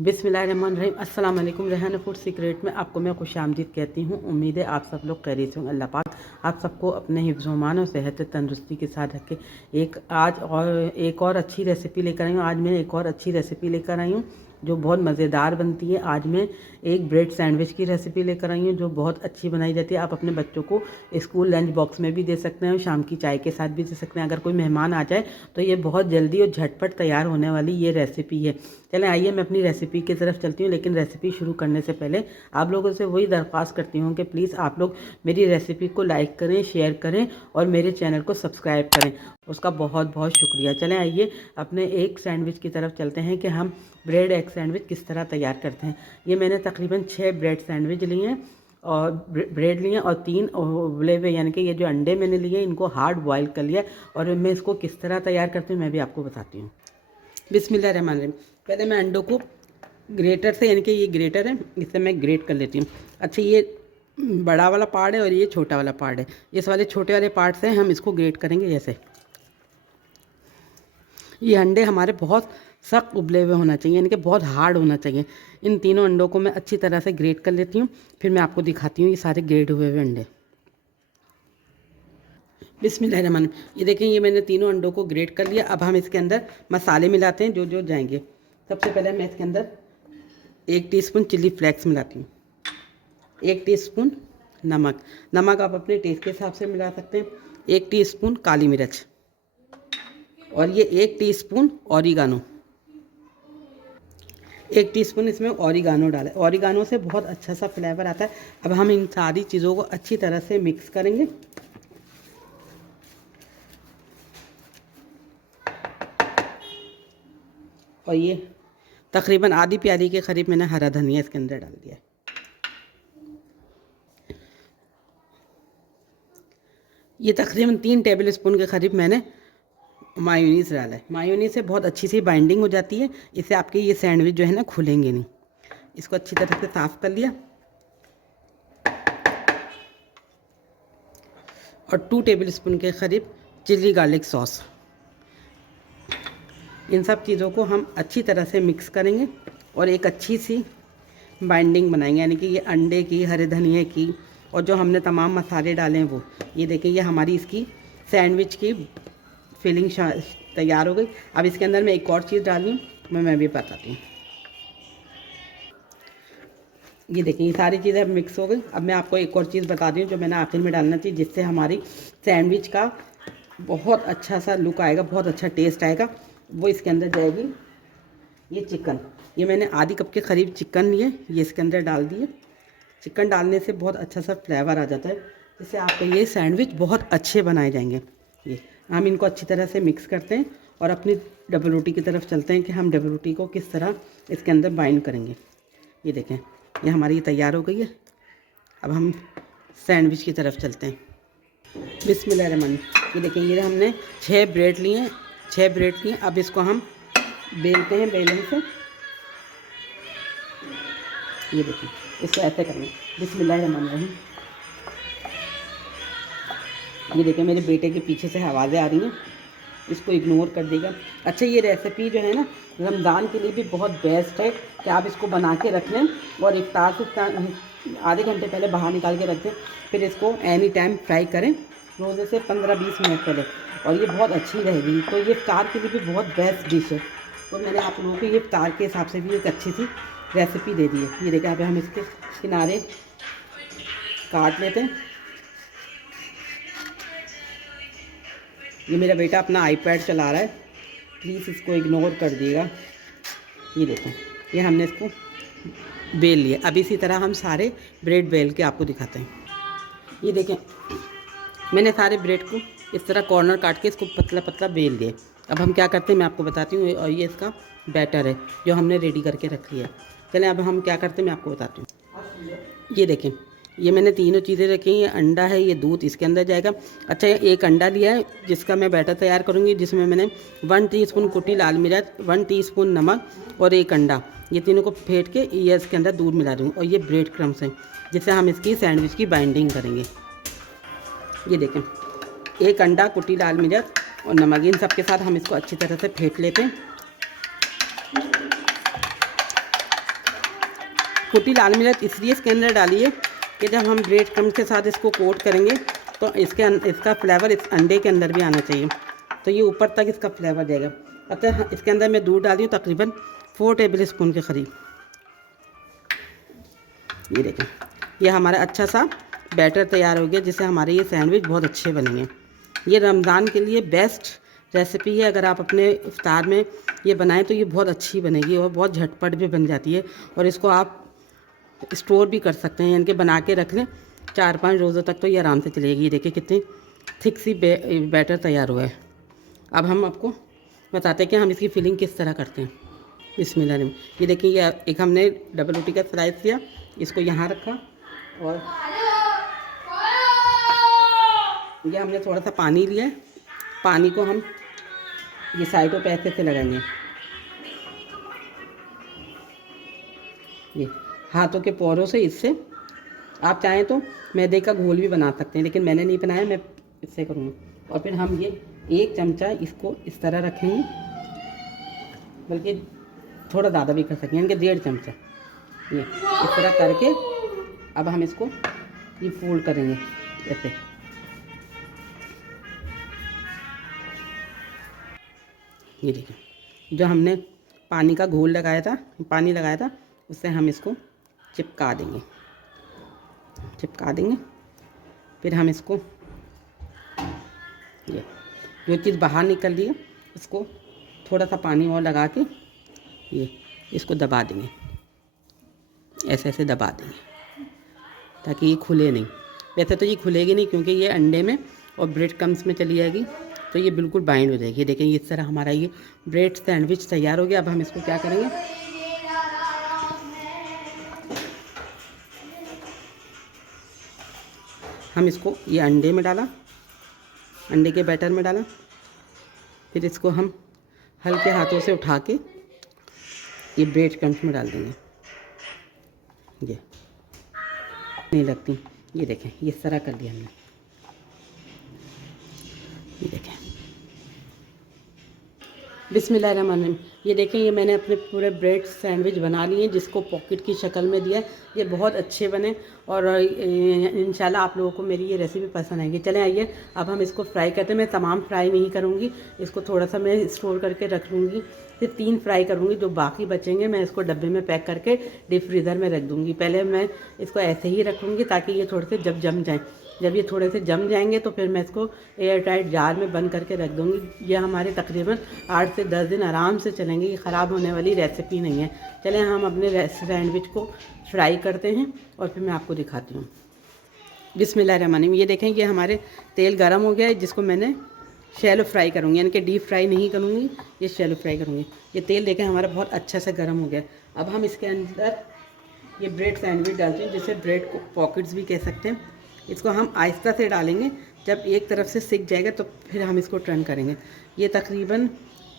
बिस्मिल्लाहिर्रहमानिर्रहीम। अस्सलाम वालेकुम। रेहाना फूड सीक्रेट में आपको मैं खुशामदीद कहती हूँ। उम्मीद है आप सब लोग खैरियत से होंगे। अल्लाह पाक आप सबको अपने हिफ्ज़-ओ-मान और सेहत तंदुरुस्ती के साथ रखे। एक और अच्छी रेसिपी लेकर आई हूँ। आज मैं एक और अच्छी रेसिपी लेकर आई हूँ जो बहुत मज़ेदार बनती है। आज मैं एक ब्रेड सैंडविच की रेसिपी लेकर आई हूँ जो बहुत अच्छी बनाई जाती है। आप अपने बच्चों को स्कूल लंच बॉक्स में भी दे सकते हैं और शाम की चाय के साथ भी दे सकते हैं। अगर कोई मेहमान आ जाए तो ये बहुत जल्दी और झटपट तैयार होने वाली ये रेसिपी है। चलें आइए मैं अपनी रेसिपी की तरफ चलती हूँ। लेकिन रेसिपी शुरू करने से पहले आप लोगों से वही दरख्वास्त करती हूँ कि प्लीज़ आप लोग मेरी रेसिपी को लाइक करें, शेयर करें और मेरे चैनल को सब्सक्राइब करें, उसका बहुत बहुत शुक्रिया। चलें आइए अपने एक सैंडविच की तरफ चलते हैं कि हम ब्रेड एग सैंडविच किस तरह तैयार करते हैं। ये मैंने तकरीबन 6 ब्रेड सैंडविच लिए हैं और ब्रेड लिए और 3 उबले हुए यानी कि ये जो अंडे मैंने लिए इनको हार्ड बॉयल कर लिया और मैं इसको किस तरह तैयार करती हूँ मैं भी आपको बताती हूँ। बिस्मिल्लाहिर्रहमानिर्रहीम। पहले मैं अंडों को ग्रेटर से यानी कि ये ग्रेटर है इससे मैं ग्रेट कर लेती हूँ। अच्छा ये बड़ा वाला पार्ट है और ये छोटा वाला पार्ट है। इस वाले छोटे वाले पार्ट से हम इसको ग्रेट करेंगे ऐसे। ये अंडे हमारे बहुत सख्त उबले हुए होना चाहिए यानी कि बहुत हार्ड होना चाहिए। इन तीनों अंडों को मैं अच्छी तरह से ग्रेट कर लेती हूँ, फिर मैं आपको दिखाती हूँ ये सारे ग्रेट हुए हुए अंडे। बिस्मिल्लाहिर्रहमानिर्रहीम। ये देखें ये मैंने तीनों अंडों को ग्रेट कर लिया। अब हम इसके अंदर मसाले मिलाते हैं जो जो जाएंगे। सबसे पहले मैं इसके अंदर 1 टीस्पून चिली फ्लेक्स मिलाती हूँ, 1 टीस्पून नमक आप अपने टेस्ट के हिसाब से मिला सकते हैं, 1 टीस्पून काली मिर्च और ये 1 टीस्पून ऑरिगानो, 1 टीस्पून इसमें ऑरिगानो डालें। ऑरिगानो से बहुत अच्छा सा फ्लेवर आता है। अब हम इन सारी चीज़ों को अच्छी तरह से मिक्स करेंगे। और ये तकरीबन आधी प्याली के करीब मैंने हरा धनिया इसके अंदर डाल दिया है। ये तकरीबन 3 टेबल स्पून के करीब मैंने मायोनीज़ डाला है। मायोनीज़ से बहुत अच्छी सी बाइंडिंग हो जाती है, इससे आपके ये सैंडविच जो है ना खुलेंगे नहीं। इसको अच्छी तरह से साफ़ कर लिया और 2 टेबल स्पून के करीब चिली गार्लिक सॉस। इन सब चीज़ों को हम अच्छी तरह से मिक्स करेंगे और एक अच्छी सी बाइंडिंग बनाएंगे यानी कि ये अंडे की, हरे धनिए की और जो हमने तमाम मसाले डाले हैं वो। ये देखिए ये हमारी इसकी सैंडविच की फिलिंग तैयार हो गई। अब इसके अंदर मैं एक और चीज़ डाली मैं भी बताती हूँ। ये देखिए ये सारी चीज़ें अब मिक्स हो गई। अब मैं आपको एक और चीज़ बता दी हूँ जो मैंने आखिर में डालना चाहिए जिससे हमारी सैंडविच का बहुत अच्छा सा लुक आएगा, बहुत अच्छा टेस्ट आएगा। वो इसके अंदर जाएगी ये चिकन। ये मैंने आधी कप के करीब चिकन लिए, ये इसके अंदर डाल दिए। चिकन डालने से बहुत अच्छा सा फ्लेवर आ जाता है, जिससे आपके ये सैंडविच बहुत अच्छे बनाए जाएंगे। ये हम इनको अच्छी तरह से मिक्स करते हैं और अपनी डबल रोटी की तरफ चलते हैं कि हम डबल रोटी को किस तरह इसके अंदर बाइंड करेंगे। ये देखें ये हमारी ये तैयार हो गई है। अब हम सैंडविच की तरफ चलते हैं। बिस्मिल्लाहिर्रहमानिर्रहीम। ये देखें ये हमने 6 ब्रेड लिए। अब इसको हम बेलते हैं बेलन से। ये देखिए इसको ऐसे करेंगे। बिस्मिल्लाहिर्रहमानिर्रहीम। ये देखिए मेरे बेटे के पीछे से आवाज़ें आ रही हैं, इसको इग्नोर कर देगा। अच्छा ये रेसिपी जो है ना रमज़ान के लिए भी बहुत बेस्ट है कि आप इसको बना के रख लें और इफ्तार से आधे घंटे पहले बाहर निकाल के रख दें, फिर इसको एनी टाइम फ्राई करें रोज़े से 15-20 मिनट पहले और ये बहुत अच्छी रहेगी। तो ये इफ्तार के लिए भी बहुत बेस्ट डिश है। तो मैंने आप लोगों को ये इफ्तार के हिसाब से भी एक अच्छी सी रेसिपी दे दी है। ये देखिए अभी हम इसके किनारे काट लेते हैं। ये मेरा बेटा अपना आईपैड चला रहा है, प्लीज़ इसको इग्नोर कर दिएगा। ये देखें ये हमने इसको बेल लिया। अब इसी तरह हम सारे ब्रेड बेल के आपको दिखाते हैं। ये देखें मैंने सारे ब्रेड को इस तरह कॉर्नर काट के इसको पतला पतला बेल दिए। अब हम क्या करते हैं मैं आपको बताती हूँ। और ये इसका बैटर है जो हमने रेडी करके रख लिया है। चलें अब हम क्या करते हैं मैं आपको बताती हूँ। ये देखें ये मैंने तीनों चीज़ें रखी हैं। ये अंडा है, ये दूध इसके अंदर जाएगा। अच्छा एक अंडा लिया है जिसका मैं बैटर तैयार करूँगी, जिसमें मैंने 1 टीस्पून कुटी लाल मिर्च, 1 टीस्पून नमक और एक अंडा, ये तीनों को फेंट के ये इसके अंदर दूध मिला दूँगी। और ये ब्रेड क्रम्स हैं जिससे हम इसकी सैंडविच की बाइंडिंग करेंगे। ये देखें एक अंडा, कुटी लाल मिर्च और नमक, इन सब के साथ हम इसको अच्छी तरह से फेंट लेते हैं। कुटी लाल मिर्च इसलिए इसके अंदर डाली है कि जब हम ब्रेड क्रम्ब के साथ इसको कोट करेंगे तो इसका फ्लेवर इस अंडे के अंदर भी आना चाहिए, तो ये ऊपर तक इसका फ्लेवर देगा। अतः इसके अंदर मैं दूध डाली हूँ तकरीबन 4 टेबल स्पून के करीब। ये देखें, ये हमारा अच्छा सा बैटर तैयार हो गया, जिससे हमारे ये सैंडविच बहुत अच्छे बनेंगे। ये रमज़ान के लिए बेस्ट रेसिपी है। अगर आप अपने इफ्तार में ये बनाएं तो ये बहुत अच्छी बनेगी और बहुत झटपट भी बन जाती है। और इसको आप स्टोर भी कर सकते हैं, यानी कि बना के रख लें 4-5 रोज़ों तक तो ये आराम से चलेगी। ये देखिए कितनी थिक सी बैटर तैयार हुआ है। अब हम आपको बताते हैं कि हम इसकी फिलिंग किस तरह करते हैं। बिस्मिल्लाह। ये देखिए, ये एक हमने डबल रोटी का स्लाइस लिया, इसको यहाँ रखा और ये हमने थोड़ा सा पानी लिया है। पानी को हम ये साइडों पे ऐसे से लगाएंगे, ये हाथों के पोरों से। इससे आप चाहें तो मैदे का घोल भी बना सकते हैं, लेकिन मैंने नहीं बनाया, मैं इससे करूँगी। और फिर हम ये 1 चमचा इसको इस तरह रखेंगे, बल्कि थोड़ा ज़्यादा भी कर सकते हैं, यानी कि 1.5 चमचा ये इस तरह करके अब हम इसको ये फोल्ड करेंगे ऐसे। ये देखिए, जो हमने पानी का घोल लगाया था, पानी लगाया था, उससे हम इसको चिपका देंगे। फिर हम इसको ये जो चीज़ बाहर निकल रही है उसको थोड़ा सा पानी और लगा के ये इसको दबा देंगे, ऐसे दबा देंगे ताकि ये खुले नहीं। वैसे तो ये खुलेगी नहीं क्योंकि ये अंडे में और ब्रेड क्रम्ब्स में चली जाएगी, तो ये बिल्कुल बाइंड हो जाएगी। देखें, इस तरह हमारा ये ब्रेड सैंडविच तैयार हो गया। अब हम इसको क्या करेंगे, हम इसको ये अंडे में डाला, अंडे के बैटर में डाला, फिर इसको हम हल्के हाथों से उठा के ये ब्रेड क्रम्ब्स में डाल देंगे। ये नहीं लगती, ये देखें, ये इस तरह कर दिया हमने। ये देखें, बिस्मिल्लाहिर्रहमानिर्रहीम। ये देखें, ये मैंने अपने पूरे ब्रेड सैंडविच बना लिए, जिसको पॉकेट की शक्ल में दिया। ये बहुत अच्छे बने और इंशाल्लाह आप लोगों को मेरी ये रेसिपी पसंद आएगी। चलें आइए अब हम इसको फ्राई करते हैं। मैं तमाम फ्राई नहीं करूँगी, इसको थोड़ा सा मैं स्टोर करके रख लूँगी। फिर 3 फ्राई करूँगी, जो बाकी बचेंगे मैं इसको डब्बे में पैक करके डीप फ्रीज़र में रख दूँगी। पहले मैं इसको ऐसे ही रखूँगी ताकि ये थोड़े से जब जम जाएँ। जब ये थोड़े से जम जाएंगे तो फिर मैं इसको एयर टाइट जार में बंद करके रख दूँगी। ये हमारे तकरीबन 8 से 10 दिन आराम से चलेंगे, ये ख़राब होने वाली रेसिपी नहीं है। चलें हम अपने सैंडविच को फ्राई करते हैं और फिर मैं आपको दिखाती हूँ। बिस्मिल्लाहिर्रहमानिर्रहीम। ये देखें, ये हमारे तेल गर्म हो गया है, जिसको मैंने शैलो फ्राई करूँगी, यानी कि डीप फ्राई नहीं करूँगी, ये शैलो फ्राई करूँगी। ये तेल देखें हमारा बहुत अच्छा से गर्म हो गया। अब हम इसके अंदर ये ब्रेड सैंडविच डालते हैं, जिसे ब्रेड पॉकेट्स भी कह सकते हैं। इसको हम आहिस्ता से डालेंगे, जब एक तरफ से सिक जाएगा तो फिर हम इसको टर्न करेंगे। ये तकरीबन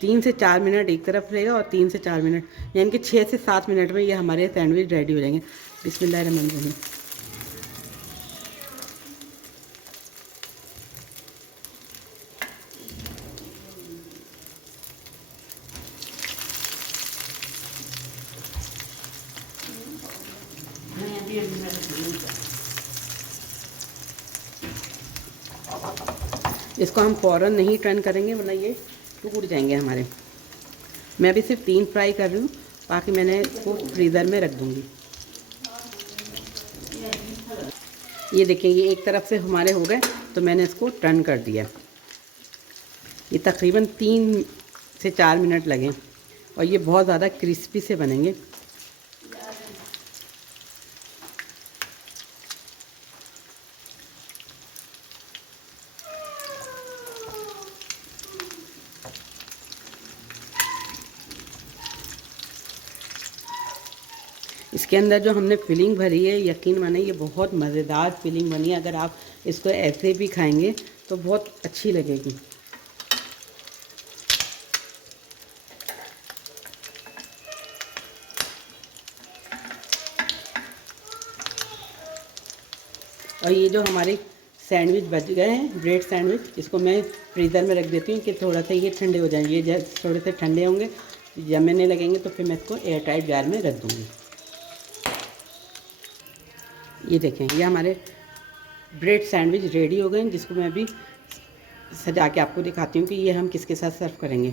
3 से 4 मिनट एक तरफ रहेगा और 3 से 4 मिनट, यानी कि 6 से 7 मिनट में ये हमारे सैंडविच रेडी हो जाएंगे। बिस्मिल्लाहिर्रहमानिर्रहीम। इसको हम फ़ौरन नहीं टर्न करेंगे, वरना ये टूट जाएंगे हमारे। मैं अभी सिर्फ 3 फ्राई कर रही हूँ, बाकी मैंने इसको फ्रीज़र में रख दूँगी। ये देखिए, ये एक तरफ से हमारे हो गए तो मैंने इसको टर्न कर दिया। ये तकरीबन 3 से 4 मिनट लगे और ये बहुत ज़्यादा क्रिस्पी से बनेंगे। इसके अंदर जो हमने फिलिंग भरी है, यकीन माने ये बहुत मज़ेदार फिलिंग बनी है। अगर आप इसको ऐसे भी खाएंगे तो बहुत अच्छी लगेगी। और ये जो हमारे सैंडविच बच गए हैं, ब्रेड सैंडविच, इसको मैं फ्रीज़र में रख देती हूँ कि थोड़ा सा ये ठंडे हो जाएंगे। ये थोड़े से ठंडे होंगे, जमने लगेंगे तो फिर मैं इसको एयर टाइट जार में रख दूँगी। ये देखें, ये हमारे ब्रेड सैंडविच रेडी हो गए हैं, जिसको मैं अभी सजा के आपको दिखाती हूँ कि ये हम किसके साथ सर्व करेंगे।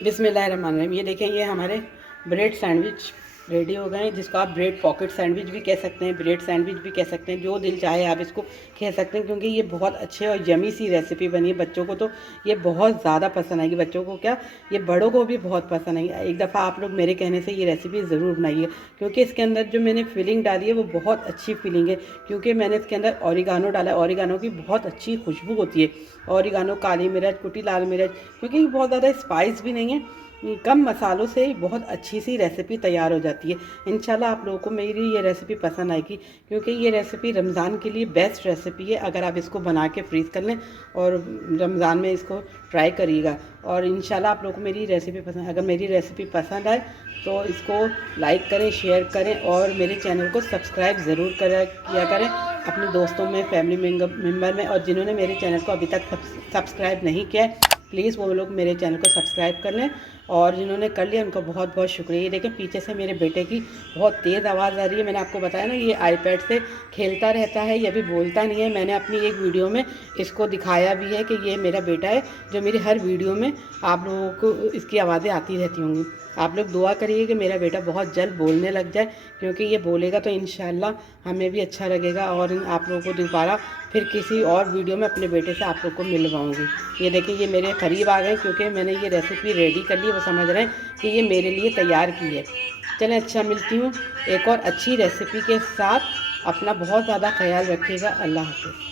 बिस्मिल्लाहिर्रहमानिर्रहीम। ये देखें, ये हमारे ब्रेड सैंडविच रेडी हो गए हैं, जिसको आप ब्रेड पॉकेट सैंडविच भी कह सकते हैं, ब्रेड सैंडविच भी कह सकते हैं, जो दिल चाहे आप इसको कह सकते हैं, क्योंकि ये बहुत अच्छे और यमी सी रेसिपी बनी है। बच्चों को तो ये बहुत ज़्यादा पसंद आएगी, बच्चों को क्या, ये बड़ों को भी बहुत पसंद आएगी। एक दफ़ा आप लोग मेरे कहने से ये रेसिपी ज़रूर बनाइए, क्योंकि इसके अंदर जो मैंने फिलिंग डाली है वो बहुत अच्छी फिलिंग है, क्योंकि मैंने इसके अंदर ऑरिगानो डाला है। ऑरिगानो की बहुत अच्छी खुशबू होती है। ऑरिगानो, काली मिर्च, कुटी लाल मिर्च, क्योंकि बहुत ज़्यादा स्पाइस भी नहीं है, कम मसालों से बहुत अच्छी सी रेसिपी तैयार हो जाती है। इंशाल्लाह आप लोगों को मेरी ये रेसिपी पसंद आएगी, क्योंकि ये रेसिपी रमज़ान के लिए बेस्ट रेसिपी है। अगर आप इसको बना के फ्रीज़ कर लें और रमज़ान में इसको ट्राई करिएगा, और इंशाल्लाह आप लोगों को मेरी रेसिपी पसंद, अगर मेरी रेसिपी पसंद आए तो इसको लाइक करें, शेयर करें, और मेरे चैनल को सब्सक्राइब ज़रूर किया करें अपने दोस्तों में, फैमिली मेम्बर में। और जिन्होंने मेरे चैनल को अभी तक सब्सक्राइब नहीं किया है, प्लीज़ वो लोग मेरे चैनल को सब्सक्राइब कर लें, और जिन्होंने कर लिया उनका बहुत बहुत शुक्रिया। ये देखें, पीछे से मेरे बेटे की बहुत तेज़ आवाज़ आ रही है। मैंने आपको बताया ना, ये आईपैड से खेलता रहता है, ये अभी बोलता नहीं है। मैंने अपनी एक वीडियो में इसको दिखाया भी है कि ये मेरा बेटा है, जो मेरी हर वीडियो में आप लोगों को इसकी आवाज़ें आती रहती होंगी। आप लोग दुआ करिए कि मेरा बेटा बहुत जल्द बोलने लग जाए, क्योंकि ये बोलेगा तो इंशाल्लाह हमें भी अच्छा लगेगा, और आप लोगों को दोबारा फिर किसी और वीडियो में अपने बेटे से आप लोग को मिलवाऊंगी। ये देखिए, ये मेरे करीब आ गए, क्योंकि मैंने ये रेसिपी रेडी कर ली। वो समझ रहे हैं कि ये मेरे लिए तैयार की है। चलें, अच्छा, मिलती हूँ एक और अच्छी रेसिपी के साथ। अपना बहुत ज़्यादा ख्याल रखिएगा। अल्लाह हाफ़िज़।